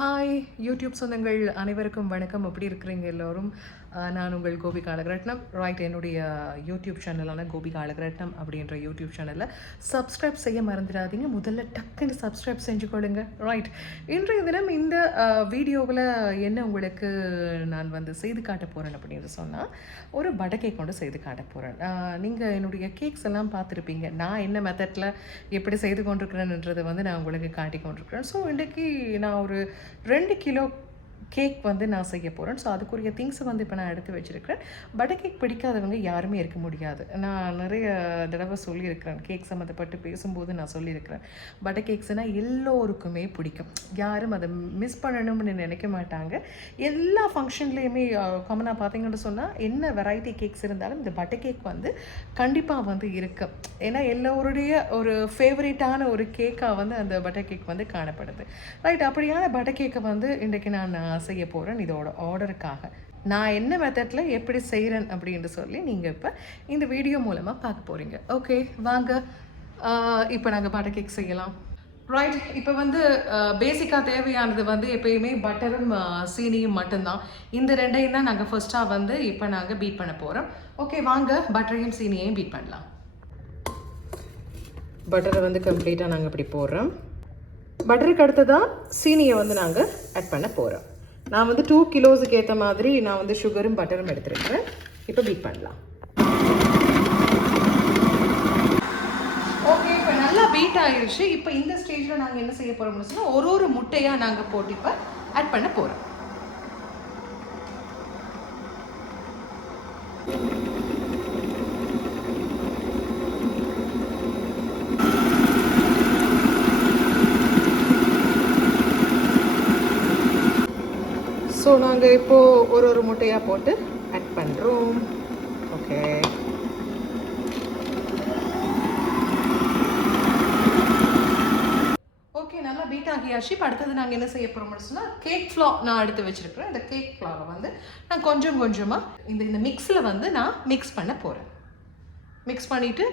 Hi YouTube சொந்தங்கள் அனைவருக்கும் வணக்கம். எப்படி இருக்கிறீங்க எல்லோரும்? நான் உங்கள் கோபிகா அழகரட்னம். ரைட், என்னுடைய யூடியூப் சேனலான கோபிகா அழகரட்னம் அப்படின்ற யூடியூப் சேனலில் சப்ஸ்கிரைப் செய்ய மறந்துடாதீங்க. முதல்ல டக்குன்னு சப்ஸ்கிரைப் செஞ்சுக்கொள்ளுங்க. ரைட், இன்றைய தினம் இந்த வீடியோவில் என்ன உங்களுக்கு நான் செய்து காட்ட போகிறேன் அப்படின்னு சொன்னால், ஒரு வடை கேக் கொண்டு செய்து காட்ட போகிறேன். நீங்கள் என்னுடைய கேக்ஸ் எல்லாம் பார்த்துருப்பீங்க. நான் என்ன மெத்தடில் எப்படி செய்து கொண்டிருக்கிறேன்ன்றதை நான் உங்களுக்கு காட்டி கொண்டிருக்கிறேன். ஸோ இன்றைக்கி நான் ஒரு 2 கிலோ கேக் நான் செய்ய போகிறேன். ஸோ அதுக்குரிய திங்ஸை இப்போ நான் எடுத்து வச்சுருக்கிறேன். பட்டர் கேக் பிடிக்காதவங்க யாருமே இருக்க முடியாது. நான் நிறைய தடவை சொல்லியிருக்கிறேன், கேக் சம்மந்தப்பட்டு பேசும்போது நான் சொல்லியிருக்கிறேன், பட்டர் கேக்ஸ்னால் எல்லோருக்குமே பிடிக்கும். யாரும் அதை மிஸ் பண்ணணும்னு நினைக்க மாட்டாங்க. எல்லா ஃபங்க்ஷன்லேயுமே காமனாக பார்த்தீங்கன்னு சொன்னால் என்ன வெரைட்டி கேக்ஸ் இருந்தாலும் இந்த பட்டர் கேக் கண்டிப்பாக இருக்கும். ஏன்னா எல்லோருடைய ஒரு ஃபேவரேட்டான ஒரு கேக்காக அந்த பட்டர் கேக் காணப்படுது. ரைட், அப்படியான பட்டர் கேக்கை இன்றைக்கு நான் செய்ய போகிறேன். இதோட ஆர்டருக்காக நான் என்ன மெத்தடில் எப்படி செய்கிறேன் அப்படின்னு சொல்லி நீங்கள் இப்போ இந்த வீடியோ மூலமாக பார்க்க போகிறீங்க. ஓகே வாங்க, இப்போ நாங்கள் பட்டர் கேக் செய்யலாம். ரைட், இப்போ பேசிக்காக தேவையானது எப்பயுமே பட்டரும் சீனியும் மட்டும்தான். இந்த ரெண்டையும் தான் நாங்கள் ஃபர்ஸ்ட்டாக இப்போ நாங்கள் பீட் பண்ண போகிறோம். ஓகே வாங்க, பட்டரையும் சீனியையும் பீட் பண்ணலாம். பட்டரை கம்ப்ளீட்டாக நாங்கள் இப்படி போடுறோம். பட்டருக்கு அடுத்ததான் சீனியை நாங்கள் ஆட் பண்ண போகிறோம். நான் 2 கிலோஸுக்கு ஏற்ற மாதிரி நான் சுகரும் பட்டரும் எடுத்துருக்கிறேன். இப்போ பீட் பண்ணலாம். ஓகே, இப்போ நல்லா பீட் ஆயிடுச்சு. இப்போ இந்த ஸ்டேஜில் நாங்கள் என்ன செய்ய போகிறோம்னு சொன்னால், ஒரு முட்டையாக நாங்கள் போட்டு இப்போ ஆட் பண்ண போகிறோம். ஸோ நாங்கள் இப்போது ஒரு முட்டையாக போட்டு ஆட் பண்ணுறோம். ஓகே, ஓகே நல்லா பீட் ஆகியாச்சு. இப்போ அடுத்தது நாங்கள் என்ன செய்ய போகிறோம்னு சொன்னால், கேக் ஃப்ளார் நான் எடுத்து வச்சுருக்கிறேன். இந்த கேக் ஃப்ளாரை நான் கொஞ்சம் கொஞ்சமாக இந்த மிக்ஸில் நான் மிக்ஸ் பண்ண போகிறேன். மிக்ஸ் பண்ணிவிட்டு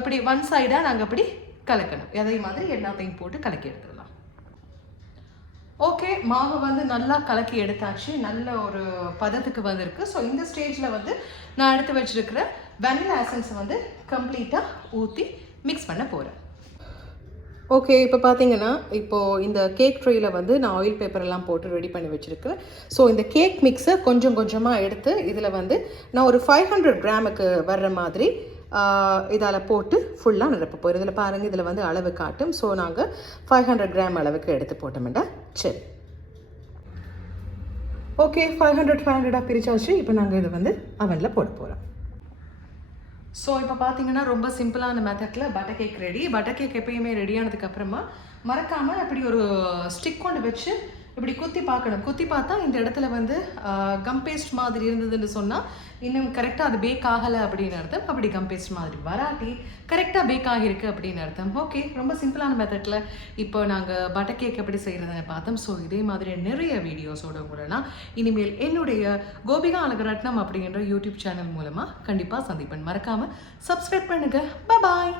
இப்படி ஒன் சைடாக நாங்கள் இப்படி கலக்கணும். அதே மாதிரி எல்லாத்தையும் போட்டு கலக்கி எடுத்துடலாம். ஓகே, மாவு நல்லா கலக்கி எடுத்தாச்சு. நல்ல ஒரு பதத்துக்கு இருக்கு. ஸோ இந்த ஸ்டேஜில் நான் எடுத்து வச்சுருக்கிற வெனிலா எசன்ஸை கம்ப்ளீட்டாக ஊற்றி மிக்ஸ் பண்ண போகிறேன். ஓகே, இப்போ பார்த்தீங்கன்னா இப்போது இந்த கேக் ட்ரேயில் நான் ஆயில் பேப்பரெல்லாம் போட்டு ரெடி பண்ணி வச்சுருக்கேன். ஸோ இந்த கேக் மிக்ஸை கொஞ்சம் கொஞ்சமாக எடுத்து இதில் நான் ஒரு 500 கிராமுக்கு வர்ற மாதிரி இதால் போட்டு ஃபுல்லாக நிரப்ப போகிறோம். இதில் பாருங்கள், இதில் அளவு காட்டும். ஸோ நாங்கள் 500 கிராம் அளவுக்கு எடுத்து போட்டோம்டா. சரி, ஓகே, 500 பிரிச்சாச்சு. இப்போ நாங்கள் இதை அவனில் போட போகிறோம். ஸோ இப்போ பார்த்தீங்கன்னா ரொம்ப சிம்பிளான மெத்தடில் butter cake ready. Butter cake எப்பயுமே ரெடியானதுக்கப்புறமா மறக்காமல் இப்படி ஒரு ஸ்டிக் கொண்டு வச்சு இப்படி குத்தி பார்க்கணும். குத்தி பார்த்தா இந்த இடத்துல கம் பேஸ்ட் மாதிரி இருந்ததுன்னு சொன்னால் இன்னும் கரெக்டாக அது பேக் ஆகலை அப்படின்னு அர்த்தம். அப்படி கம் பேஸ்ட் மாதிரி வராட்டி கரெக்டாக பேக் ஆகியிருக்கு அப்படின்னு அர்த்தம். ஓகே, ரொம்ப சிம்பிளான மெத்தடில் இப்போ நாங்கள் பட்டர் கேக் எப்படி செய்கிறதுன்னு பார்த்தோம். ஸோ இதே மாதிரி நிறைய வீடியோஸோட கூட நான் இனிமேல் என்னுடைய கோபிகா அழகரட்னம் அப்படின்ற யூடியூப் சேனல் மூலமாக கண்டிப்பாக சந்திப்பேன். மறக்காமல் சப்ஸ்கிரைப் பண்ணுங்கள். பாய்.